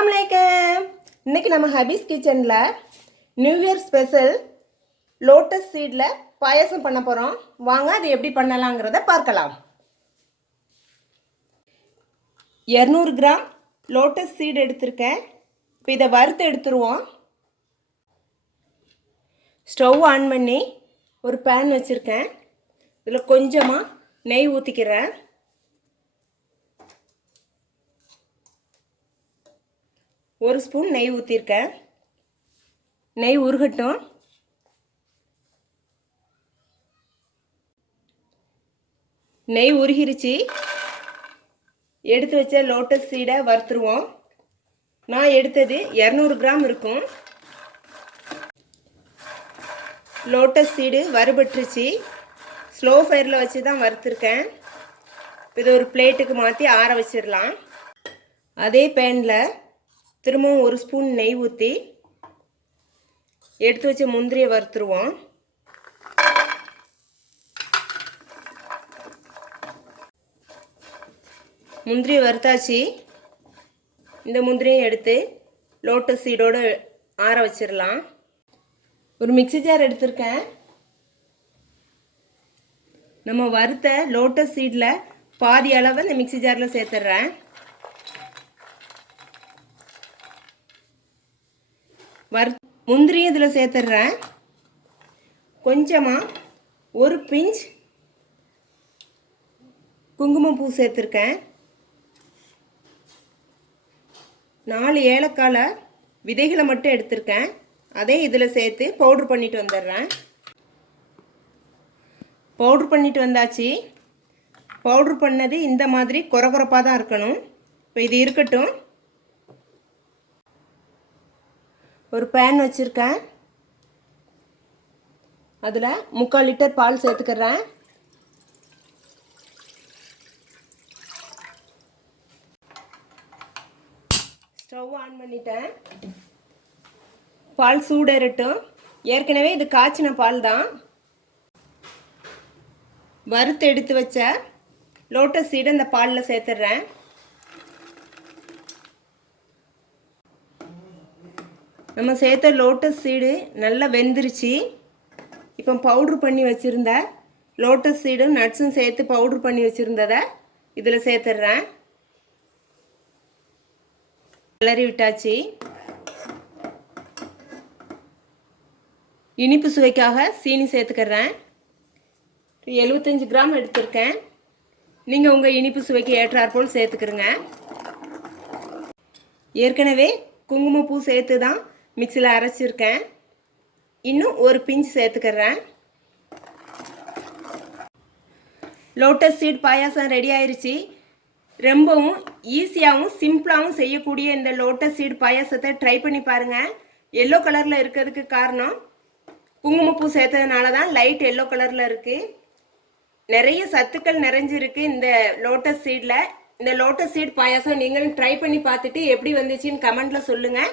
அஸ்லாம் வலைக்கம் இன்னைக்கு நம்ம ஹபீஸ் கிச்சனில் நியூ இயர் ஸ்பெஷல் லோட்டஸ் சீடில் பாயசம் பண்ண போகிறோம் வாங்க அது எப்படி பண்ணலாங்கிறத பார்க்கலாம். இரநூறு கிராம் லோட்டஸ் சீடு எடுத்திருக்கேன். இப்போ இதை வறுத்து எடுத்துருவோம். ஸ்டவ் ஆன் பண்ணி ஒரு பேன் வச்சுருக்கேன். இதில் கொஞ்சமாக நெய் ஊற்றிக்கிறேன் ஒரு ஸ்பூன் நெய் ஊற்றிருக்கேன் நெய் உருகட்டும். நெய் உருகிருச்சு. எடுத்து வச்ச லோட்டஸ் சீடை வறுத்துருவோம். நான் எடுத்தது இரநூறு கிராம் இருக்கும். லோட்டஸ் சீடு வறுபட்டுருச்சு. ஸ்லோ ஃபயரில் வச்சு தான் வறுத்துருக்கேன். இதை ஒரு பிளேட்டுக்கு மாற்றி ஆற வச்சிடலாம் அதே பேனில் திரும்பவும் ஒரு ஸ்பூன் நெய் ஊற்றி எடுத்து வச்ச முந்திரியை வறுத்துருவோம். முந்திரி வறுத்தாச்சு. இந்த முந்திரியும் எடுத்து லோட்டஸ் சீடோடு ஆற வச்சிடலாம் ஒரு மிக்சி ஜார் எடுத்திருக்கேன். நம்ம வறுத்த லோட்டஸ் சீடில் பாதி அளவு இந்த மிக்சி ஜாரில் சேர்த்துட்றேன் வர் முந்திரியும் இதில் சேர்த்துட்றேன். கொஞ்சமாக ஒரு பிஞ்ச் குங்குமப்பூ சேர்த்துருக்கேன். நாலு ஏலக்கால விதைகளை மட்டும் எடுத்திருக்கேன். அதே இதில் சேர்த்து பவுட்ரு பண்ணிட்டு வந்துடுறேன். பவுட்ரு பண்ணிட்டு வந்தாச்சு. பவுட்ரு பண்ணது இந்த மாதிரி குறகுறப்பாக தான் இருக்கணும். இப்போ இது இருக்கட்டும். ஒரு பேன் வச்சுருக்கேன். அதில் முக்கால் லிட்டர் பால் சேர்த்துக்கிறேன். ஸ்டவ் ஆன் பண்ணிட்டேன். பால் சூடேறட்டும். ஏற்கனவே இது காய்ச்சின பால் தான். வறுத்து எடுத்து வச்ச லோட்டஸ் சீடை இந்த பாலில் சேர்த்துட்றேன் நம்ம சேர்த்த லோட்டஸ் சீடு நல்லா வெந்துருச்சு. இப்போ பவுட்ரு பண்ணி வச்சுருந்த லோட்டஸ் சீடும் நட்ஸும் சேர்த்து பவுட்ரு பண்ணி வச்சுருந்ததை இதில் சேர்த்துட்றேன். கிளறி விட்டாச்சு. இனிப்பு சுவைக்காக சீனி சேர்த்துக்கிறேன். எழுபத்தஞ்சி கிராம் எடுத்திருக்கேன். நீங்கள் உங்கள் இனிப்பு சுவைக்கு ஏற்றாற்போல் சேர்த்துக்கிறங்க. ஏற்கனவே குங்குமப்பூ சேர்த்து தான் மிக்சியில் அரைச்சிருக்கேன். இன்னும் ஒரு பிஞ்ச் சேர்த்துக்கிறேன். லோட்டஸ் சீட் பாயாசம் ரெடி ஆயிடுச்சு ரொம்பவும் ஈஸியாகவும் சிம்பிளாகவும் செய்யக்கூடிய இந்த லோட்டஸ் சீட் பாயாசத்தை ட்ரை பண்ணி பாருங்கள் எல்லோ கலரில் இருக்கிறதுக்கு காரணம் குங்குமப்பூ சேர்த்ததுனால தான் லைட் எல்லோ கலரில் இருக்குது நிறைய சத்துக்கள் நிறைஞ்சிருக்கு இந்த லோட்டஸ் சீடில் இந்த லோட்டஸ் சீட் பாயாசம் நீங்களும் ட்ரை பண்ணி பார்த்துட்டு எப்படி வந்துச்சுன்னு கமெண்ட்டில் சொல்லுங்கள்